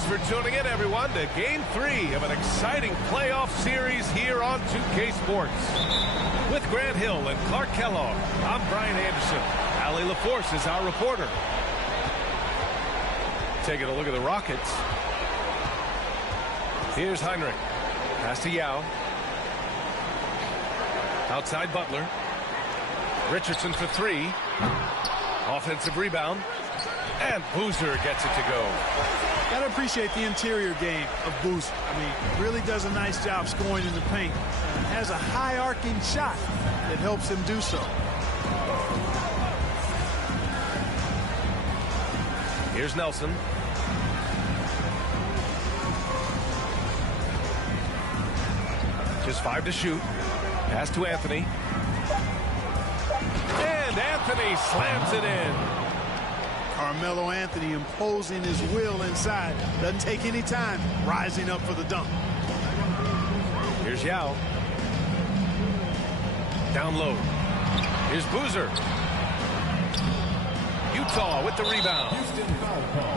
Thanks for tuning in, everyone, to Game 3 of an exciting playoff series here on 2K Sports. With Grant Hill and Clark Kellogg, I'm Brian Anderson. Allie LaForce is our reporter. Taking a look at the Rockets. Here's Heinrich. Pass to Yao. Outside Butler. Richardson for three. Offensive rebound. And Boozer gets it to go. Got to appreciate the interior game of Boozer. I mean, really does a nice job scoring in the paint. Has a high arcing shot that helps him do so. Here's Nelson. Just 5 to shoot. Pass to Anthony. And Anthony slams it in. Carmelo Anthony imposing his will inside. Doesn't take any time rising up for the dunk. Here's Yao. Down low. Here's Boozer. Utah with the rebound.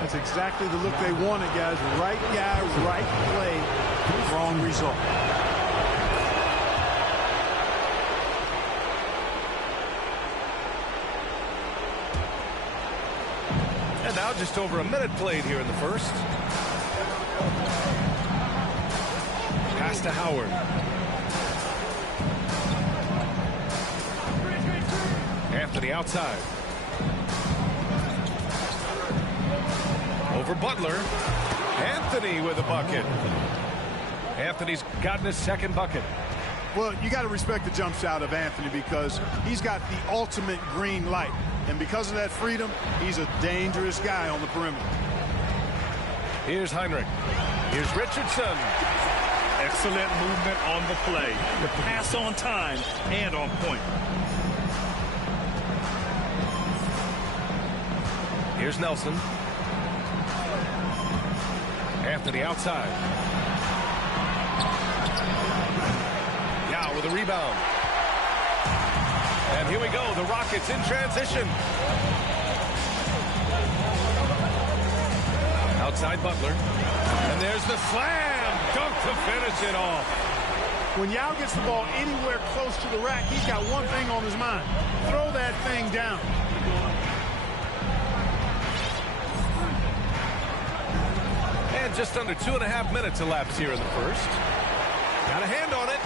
That's exactly the look they wanted, guys. Right guy, right play, wrong result. And now just over a minute played here in the first. Pass to Howard. Anthony outside. Over Butler. Anthony with a bucket. Anthony's gotten his second bucket. Well, you got to respect the jump shot of Anthony because he's got the ultimate green light. And because of that freedom, he's a dangerous guy on the perimeter. Here's Heinrich. Here's Richardson. Excellent movement on the play. The pass on time and on point. Here's Nelson. Anthony outside. Yao with a rebound. And here we go, the Rockets in transition. Outside Butler. And there's the slam dunk to finish it off. When Yao gets the ball anywhere close to the rack, he's got one thing on his mind. Throw that thing down. And just under 2.5 minutes elapsed here in the first. Got a hand on it.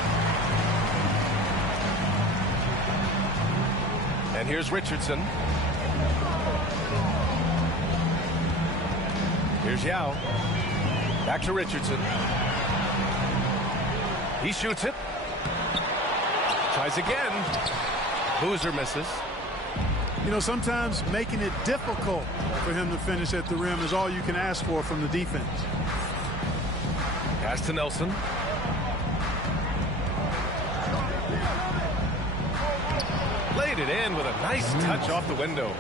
And here's Richardson. Here's Yao. Back to Richardson. He shoots it. Tries again. Boozer misses. You know, sometimes making it difficult for him to finish at the rim is all you can ask for from the defense. Pass to Nelson. Laid it in with a nice touch off the window.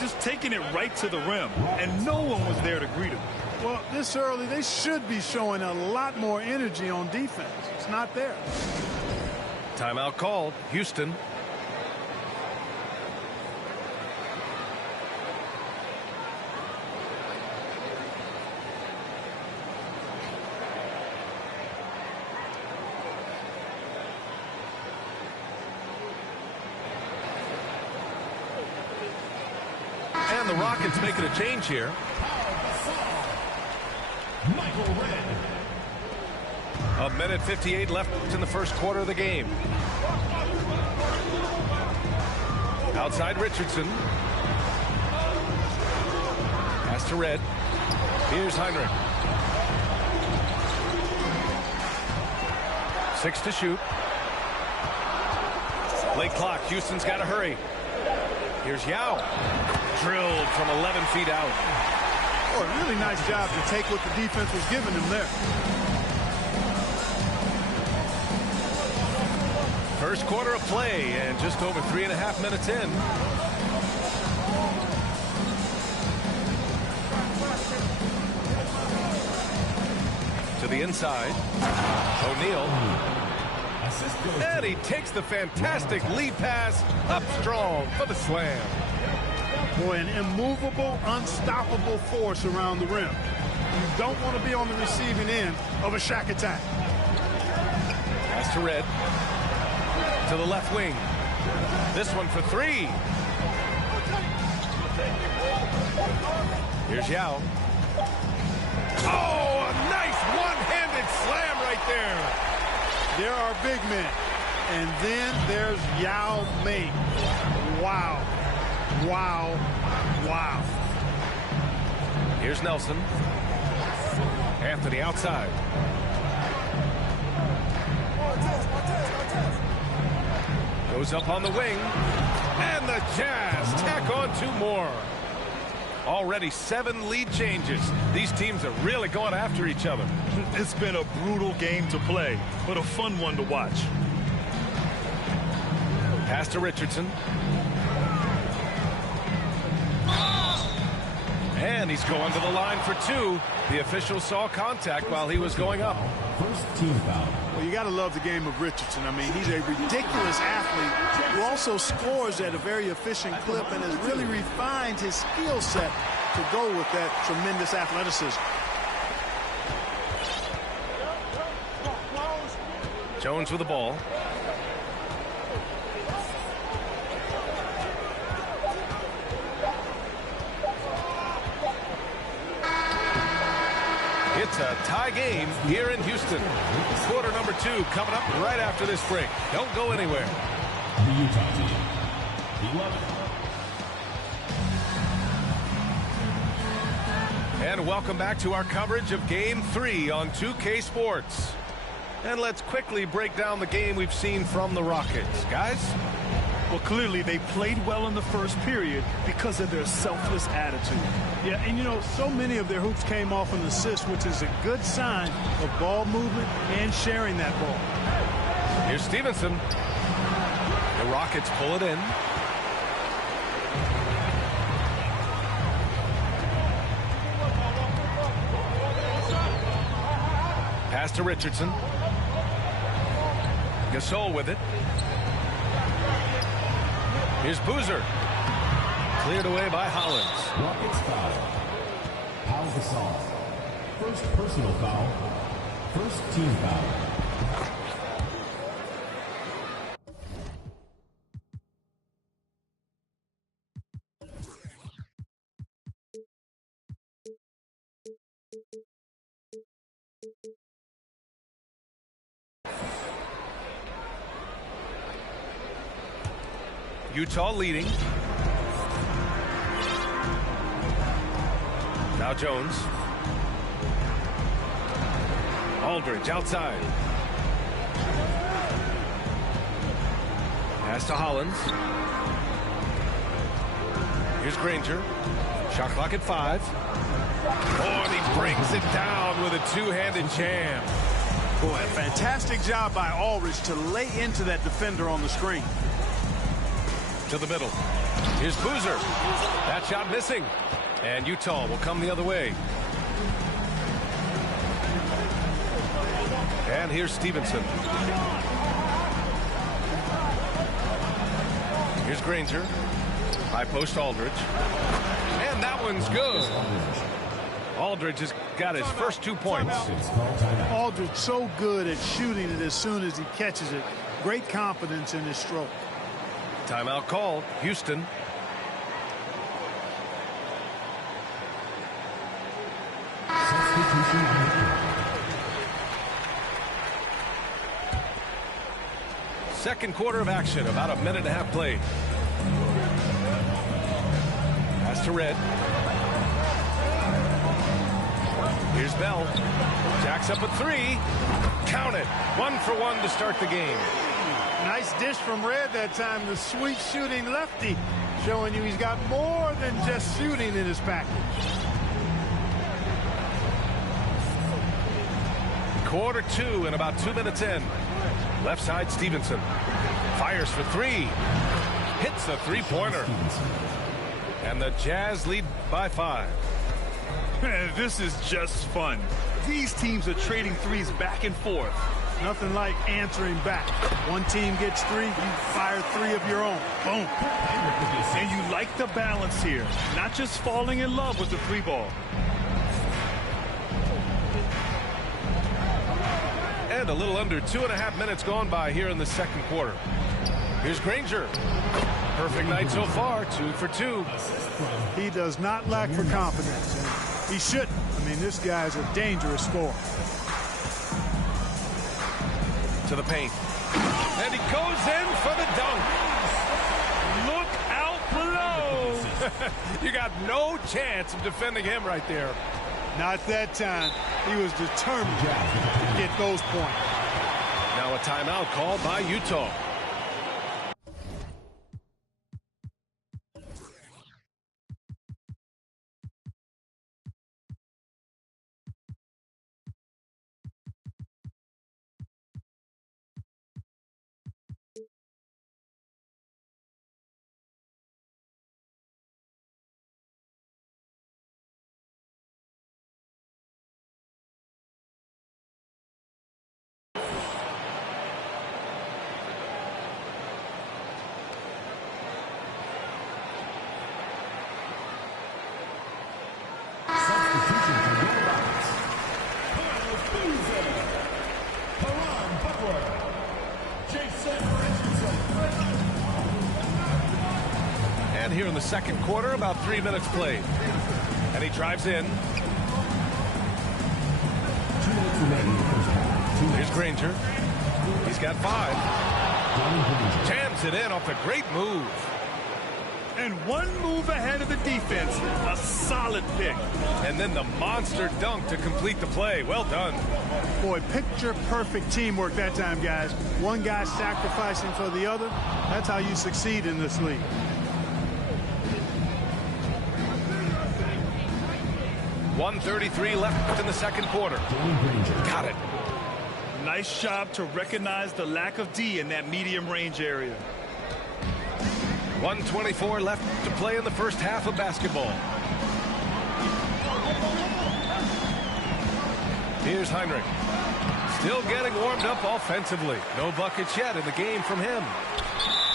Just taking it right to the rim, and no one was there to greet him. Well, this early, they should be showing a lot more energy on defense. It's not there. Timeout called. Houston. And the Rockets making a change here. A minute 58 left in the first quarter of the game. Outside Richardson. Pass to Red. Here's Heinrich. 6 to shoot. Late clock. Houston's got to hurry. Here's Yao. Drilled from 11 feet out. Oh, a really nice job to take what the defense was giving him there. First quarter of play and just over 3.5 minutes in. To the inside. O'Neal. And he takes the fantastic lead pass up strong for the slam. Boy, an immovable, unstoppable force around the rim. You don't want to be on the receiving end of a Shaq attack. Pass to Red. To the left wing. This one for 3. Here's Yao. Oh, a nice one-handed slam right there. There are big men. And then there's Yao Ming. Wow. Wow. Wow. Here's Nelson. Anthony outside. Goes up on the wing. And the Jazz tack on 2 more. Already 7 lead changes. These teams are really going after each other. It's been a brutal game to play, but a fun one to watch. Pass to Richardson. And he's going to the line for 2. The official saw contact while he was going up. First team foul. Well, you got to love the game of Richardson. I mean, he's a ridiculous athlete who also scores at a very efficient clip and has really refined his skill set to go with that tremendous athleticism. Jones with the ball. It's a tie game here in Houston. Quarter number 2 coming up right after this break. Don't go anywhere. The Utah team. 11. And welcome back to our coverage of Game 3 on 2K Sports. And let's quickly break down the game we've seen from the Rockets. Guys? Well, clearly they played well in the first period because of their selfless attitude. Yeah, and you know, so many of their hoops came off an assist, which is a good sign of ball movement and sharing that ball. Here's Stevenson. The Rockets pull it in. Pass to Richardson. Gasol with it. Here's Boozer. Cleared away by Hollins. Rockets foul. Al Gasol. First personal foul. First team foul. Utah leading. Now Jones. Aldridge outside. Pass to Hollins. Here's Granger. Shot clock at 5. Oh, and he brings it down with a two-handed jam. Boy, a fantastic job by Aldridge to lay into that defender on the screen. To the middle. Here's Boozer. That shot missing. And Utah will come the other way. And here's Stevenson. Here's Granger. High post Aldridge. And that one's good. Aldridge has got his first 2 points. Aldridge so good at shooting it as soon as he catches it. Great confidence in his stroke. Timeout called. Houston. Second quarter of action. About a minute and a half played. Pass to Red. Here's Bell. Jacks up a 3. Count it. 1 for 1 to start the game. Nice dish from Red that time. The sweet shooting lefty, showing you he's got more than just shooting in his package. Quarter 2 and about 2 minutes in. Left side Stevenson. Fires for 3. Hits a three-pointer. And the Jazz lead by 5. This is just fun. These teams are trading threes back and forth. Nothing like answering back. One team gets 3, you fire 3 of your own. Boom. And you like the balance here. Not just falling in love with the 3 ball. And a little under 2.5 minutes gone by here in the second quarter. Here's Granger. Perfect night so far, 2 for 2. He does not lack for confidence. And he shouldn't. I mean, this guy's a dangerous scorer. To the paint. And he goes in for the dunk. Look out below. You got no chance of defending him right there. Not that time. He was determined to get those points. Now a timeout called by Utah. And here in the second quarter, about 3 minutes played. And he drives in. Here's Granger. He's got 5. Jams it in off a great move. And one move ahead of the defense. A solid pick. And then the monster dunk to complete the play. Well done. Boy, picture-perfect teamwork that time, guys. One guy sacrificing for the other. That's how you succeed in this league. .133 left in the second quarter. Got it. Nice job to recognize the lack of D in that medium range area. 1:24 left to play in the first half of basketball. Here's Heinrich. Still getting warmed up offensively. No buckets yet in the game from him.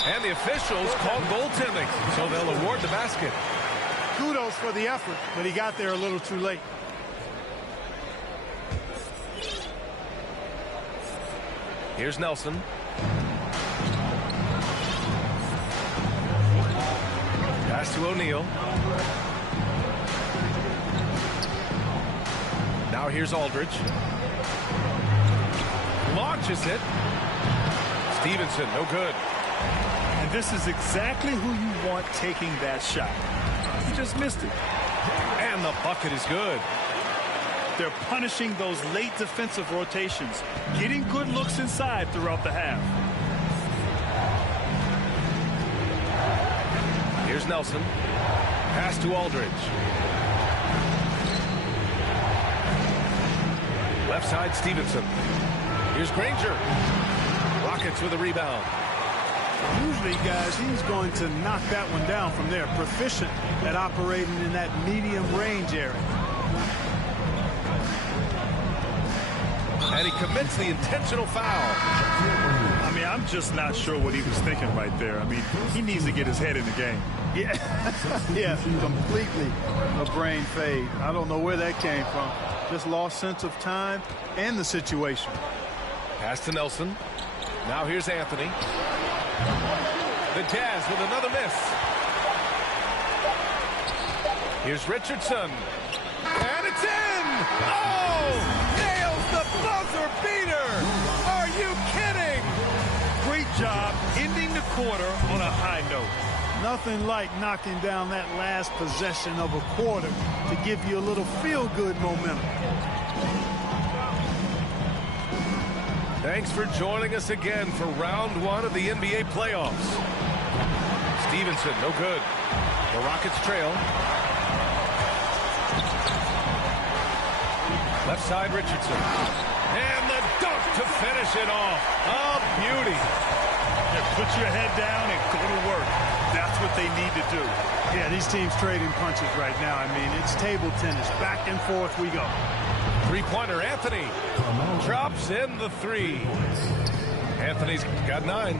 And the officials called goaltending, so they'll award the basket. Kudos for the effort, but he got there a little too late. Here's Nelson. Pass to O'Neal. Now here's Aldridge. Launches it. Stevenson, no good. And this is exactly who you want taking that shot. He just missed it. And And the bucket is good. They're punishing those late defensive rotations, getting good looks inside throughout the half. Here's Nelson. Pass to Aldridge. Left side, Stevenson. Here's Granger. Rockets with a rebound. Usually, guys, he's going to knock that one down from there. Proficient at operating in that medium range area. And he commits the intentional foul. I mean, I'm just not sure what he was thinking right there. I mean, he needs to get his head in the game. Yeah, yeah, completely a brain fade. I don't know where that came from. Just lost sense of time and the situation. Pass to Nelson. Now here's Anthony. The Jazz with another miss. Here's Richardson. And it's in! Oh! Nails the buzzer beater! Are you kidding? Great job ending the quarter on a high note. Nothing like knocking down that last possession of a quarter to give you a little feel-good momentum. Thanks for joining us again for round one of the NBA playoffs. Stevenson, no good. The Rockets trail. Left side, Richardson. And the dunk to finish it off. A beauty. Yeah, put your head down and go to work. That's what they need to do. Yeah, these teams trading punches right now. I mean, it's table tennis. Back and forth we go. Three-pointer, Anthony. Drops in the three. Anthony's got 9.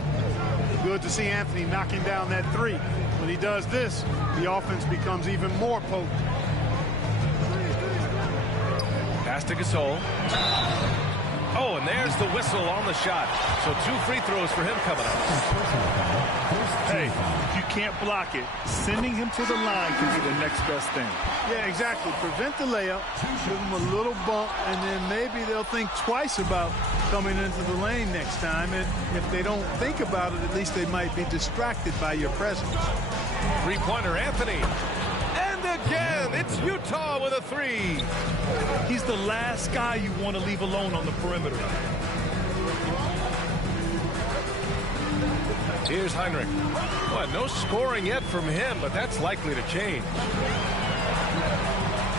Good to see Anthony knocking down that three. When he does this, the offense becomes even more potent. Pass to Gasol. Oh, and there's the whistle on the shot. So 2 free throws for him coming up. Hey, if you can't block it, sending him to the line can be the next best thing. Yeah, exactly. Prevent the layup, give them a little bump, and then maybe they'll think twice about coming into the lane next time. And if they don't think about it, at least they might be distracted by your presence. Three-pointer, Anthony. And again, it's Utah with a 3. He's the last guy you want to leave alone on the perimeter. Here's Heinrich. Well, no scoring yet from him, but that's likely to change.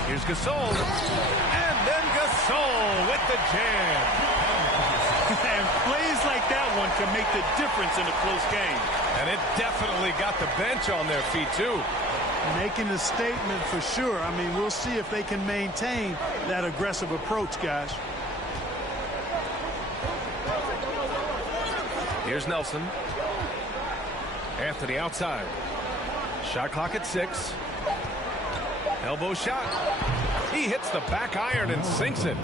Here's Gasol. And then Gasol with the jam. And plays like that one can make the difference in a close game. And it definitely got the bench on their feet, too. Making a statement for sure. I mean, we'll see if they can maintain that aggressive approach, guys. Here's Nelson. Anthony outside. Shot clock at 6. Elbow shot. He hits the back iron and sinks it.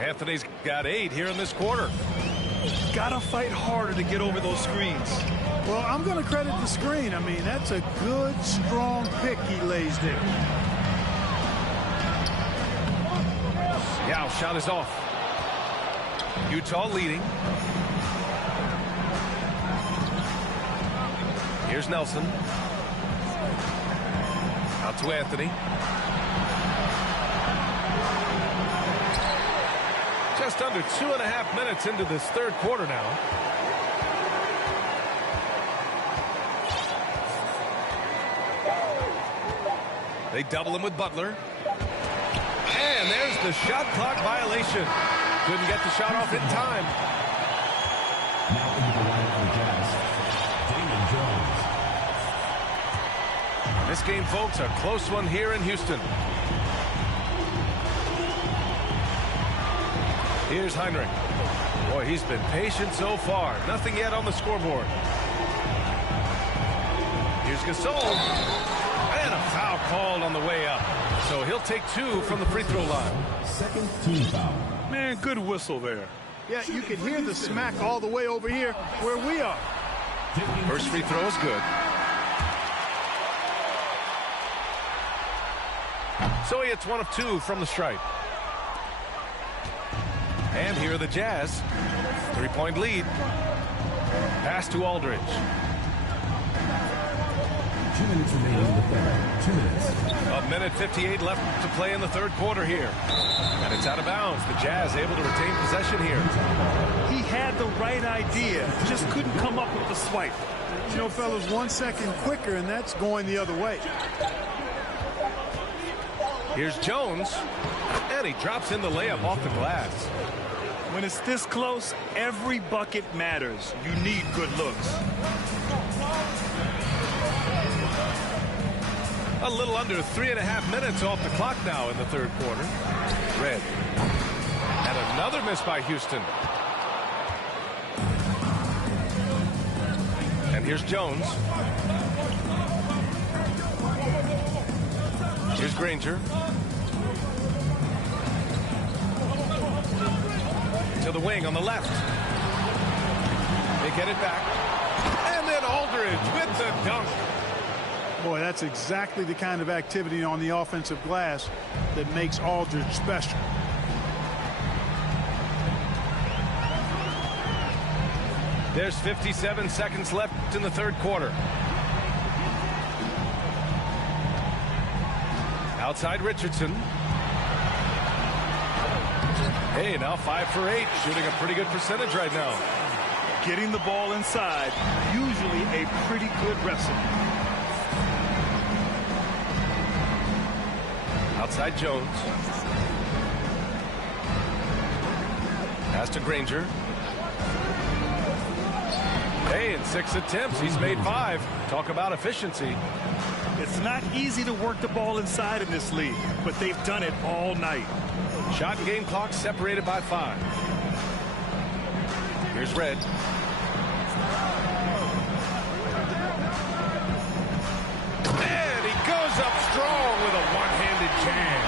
Anthony's got 8 here in this quarter. Gotta fight harder to get over those screens. Well, I'm going to credit the screen. I mean, that's a good, strong pick he lays there. Yao shot is off. Utah leading. Here's Nelson. Out to Anthony. Just under 2.5 minutes into this third quarter now. They double him with Butler. And there's the shot clock violation. Couldn't get the shot off in time. Now into the line for the Jazz, Damon Jones. This game, folks, a close one here in Houston. Here's Heinrich. Boy, he's been patient so far. Nothing yet on the scoreboard. Here's Gasol. And a foul called on the way up. So he'll take 2 from the free throw line. Second team foul. Man, good whistle there. Yeah, you can hear the smack all the way over here where we are. First free throw is good. So he hits 1 of 2 from the stripe. And here are the Jazz. 3-point lead. Pass to Aldridge. 2 minutes remaining in the third. 2 minutes. A minute 58 left to play in the third quarter here. And it's out of bounds. The Jazz able to retain possession here. He had the right idea, just couldn't come up with the swipe. You know, fellas, 1 second quicker, and that's going the other way. Here's Jones, and he drops in the layup off the glass. When it's this close, every bucket matters. You need good looks. A little under 3.5 minutes off the clock now in the third quarter. Red. And another miss by Houston. And here's Jones. Here's Granger. To the wing on the left. They get it back. And then Aldridge with the dunk. Boy, that's exactly the kind of activity on the offensive glass that makes Aldridge special. There's 57 seconds left in the third quarter. Outside Richardson. Hey, now 5 for 8, shooting a pretty good percentage right now. Getting the ball inside, usually a pretty good recipe. Outside Jones. Pass to Granger. Hey, in 6 attempts, he's made 5. Talk about efficiency. It's not easy to work the ball inside in this league, but they've done it all night. Shot and game clock separated by 5. Here's Red. And he goes up strong with a one-handed jam.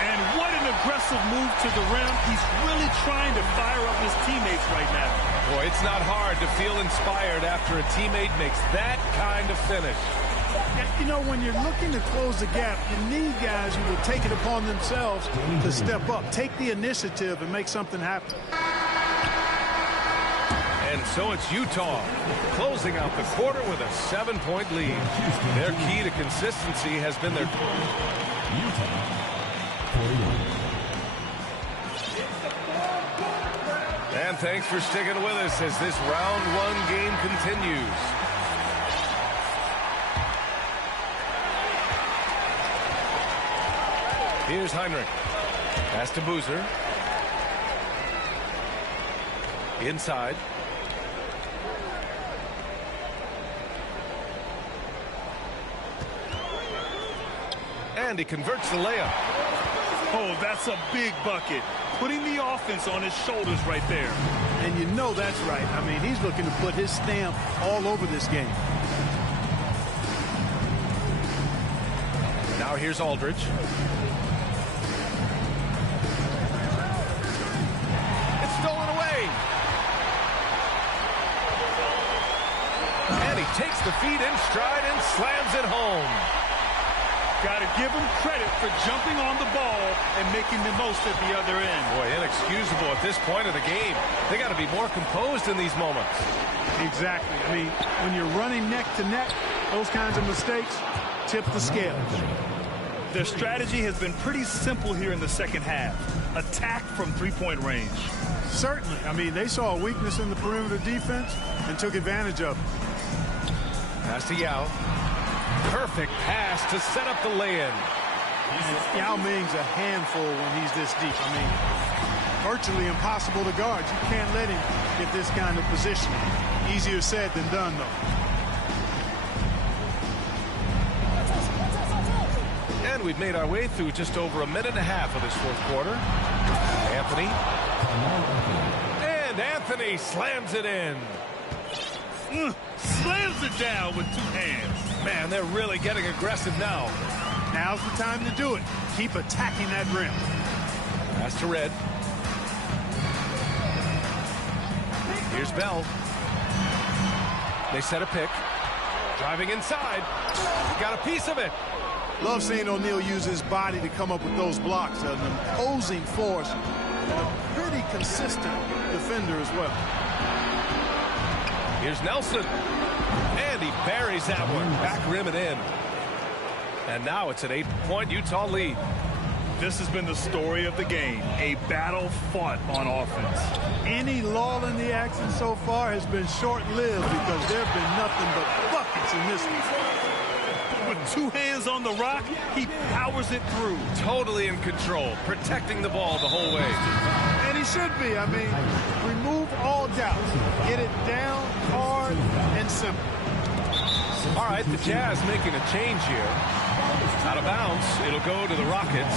And what an aggressive move to the rim. He's really trying to fire up his teammates right now. Boy, it's not hard to feel inspired after a teammate makes that kind of finish. You know, when you're looking to close the gap, you need guys who will take it upon themselves to step up, take the initiative, and make something happen. And so it's Utah closing out the quarter with a 7-point lead. Their key to consistency has been their... Utah, 41. And thanks for sticking with us as this round 1 game continues. Here's Heinrich. Pass to Boozer. Inside. And he converts the layup. Oh, that's a big bucket. Putting the offense on his shoulders right there. And you know that's right. I mean, he's looking to put his stamp all over this game. Now here's Aldridge. It's stolen away. And he takes the feed in stride and slams it home. Got to give him credit for jumping on the ball and making the most at the other end. Boy, inexcusable at this point of the game. They got to be more composed in these moments. Exactly. I mean, when you're running neck to neck, those kinds of mistakes tip the scales. Their strategy has been pretty simple here in the second half. Attack from three-point range. Certainly. I mean, they saw a weakness in the perimeter defense and took advantage of it. Pass to Yao. Perfect pass to set up the lay-in. Yao Ming's a handful when he's this deep. I mean, virtually impossible to guard. You can't let him get this kind of position. Easier said than done, though. And we've made our way through just over a minute and a half of this fourth quarter. Anthony. And Anthony slams it in. Slams it down with 2 hands. Man, they're really getting aggressive now. Now's the time to do it. Keep attacking that rim. Pass to Red. Here's Bell. They set a pick. Driving inside. Got a piece of it. Love seeing O'Neal use his body to come up with those blocks. An imposing force and a pretty consistent defender as well. Here's Nelson. And he buries that one. Back rim and in. And now it's an 8-point Utah lead. This has been the story of the game. A battle fought on offense. Any lull in the action so far has been short-lived because there have been nothing but buckets in this one. With 2 hands on the rock, he powers it through. Totally in control, protecting the ball the whole way. And he should be. I mean, remove all doubt. Get it down, hard, and simple. All right, the Jazz making a change here. Out of bounds, it'll go to the Rockets.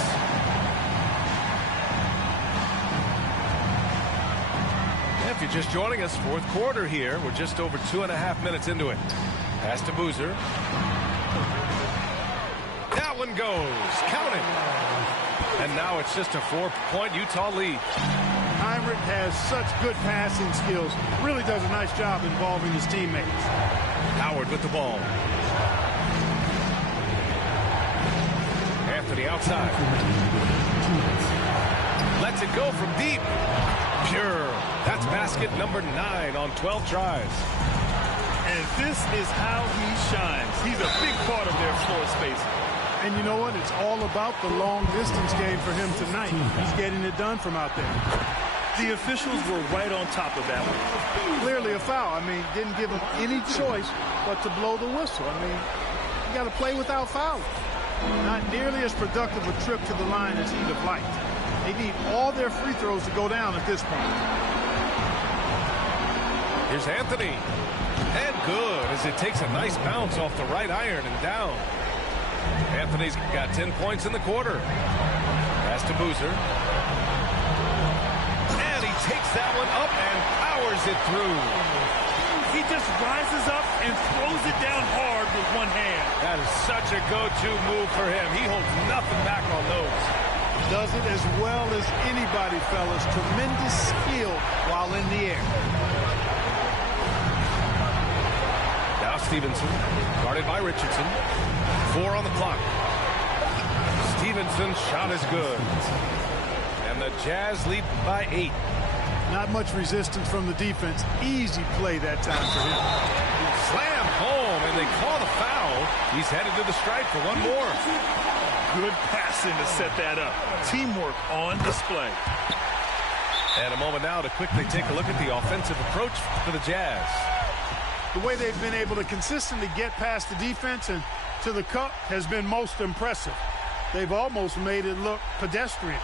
If you're just joining us, fourth quarter here. We're just over 2.5 minutes into it. Pass to Boozer. That one goes. Count it. And now it's just a 4-point Utah lead. Heinrich has such good passing skills. Really does a nice job involving his teammates. Howard with the ball. Anthony outside. Lets it go from deep. Pure. That's basket number 9 on 12 tries. And this is how he shines. He's a big part of their floor spacing. And you know what? It's all about the long-distance game for him tonight. He's getting it done from out there. The officials were right on top of that one. Clearly a foul. I mean, didn't give him any choice but to blow the whistle. I mean, you got to play without fouling. Not nearly as productive a trip to the line as he'd have liked. They need all their free throws to go down at this point. Here's Anthony. And good as it takes a nice bounce off the right iron and down. Anthony's got 10 points in the quarter. Pass to Boozer. And he takes that one up and powers it through. He just rises up and throws it down hard with one hand. That is such a go-to move for him. He holds nothing back on those. Does it as well as anybody, fellas. Tremendous skill while in the air. Now Stevenson, guarded by Richardson. 4 on the clock. Stevenson's shot is good. And the Jazz lead by 8. Not much resistance from the defense. Easy play that time for him. Slam home, and they call the foul. He's headed to the stripe for one more. Good passing to set that up. Teamwork on display. And a moment now to quickly take a look at the offensive approach for the Jazz. The way they've been able to consistently get past the defense and to the cup has been most impressive. They've almost made it look pedestrian.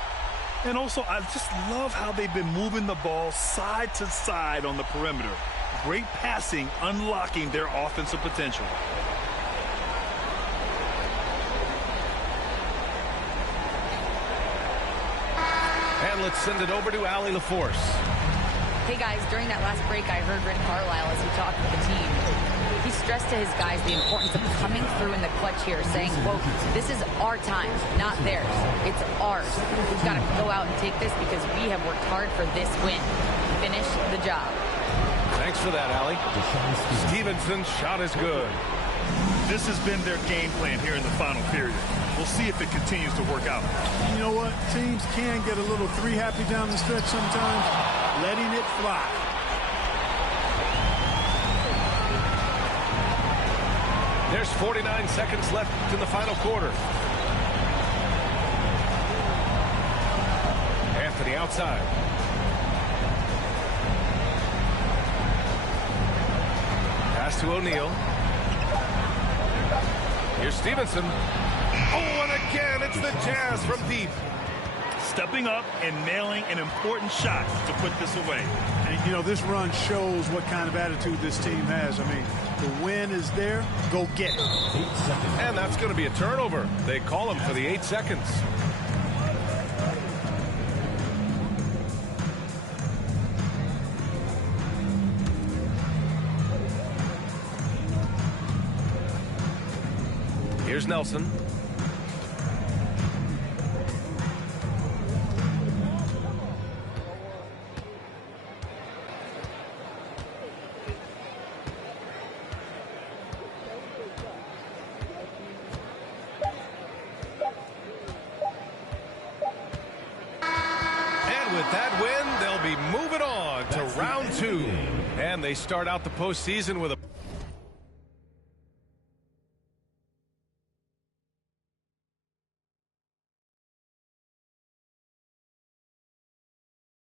And also, I just love how they've been moving the ball side to side on the perimeter. Great passing, unlocking their offensive potential. And let's send it over to Allie LaForce. Hey guys, during that last break, I heard Rick Carlisle as he talked with the team. He stressed to his guys the importance of coming through in the clutch here, saying, quote, this is our time, not theirs. It's ours. We've got to go out and take this because we have worked hard for this win. Finish the job. Thanks for that, Allie. Stevenson's shot is good. This has been their game plan here in the final period. We'll see if it continues to work out. You know what? Teams can get a little three-happy down the stretch sometimes, letting it fly. There's 49 seconds left in the final quarter. Anthony outside. Pass to O'Neal. Here's Stevenson. Oh, and again, it's the Jazz from deep. Stepping up and nailing an important shot to put this away. And, you know, this run shows what kind of attitude this team has. I mean, the win is there. Go get it. 8 seconds. And that's going to be a turnover. They call him for the 8 seconds. Here's Nelson. And with that win, they'll be moving on to round 2. And they start out the postseason with a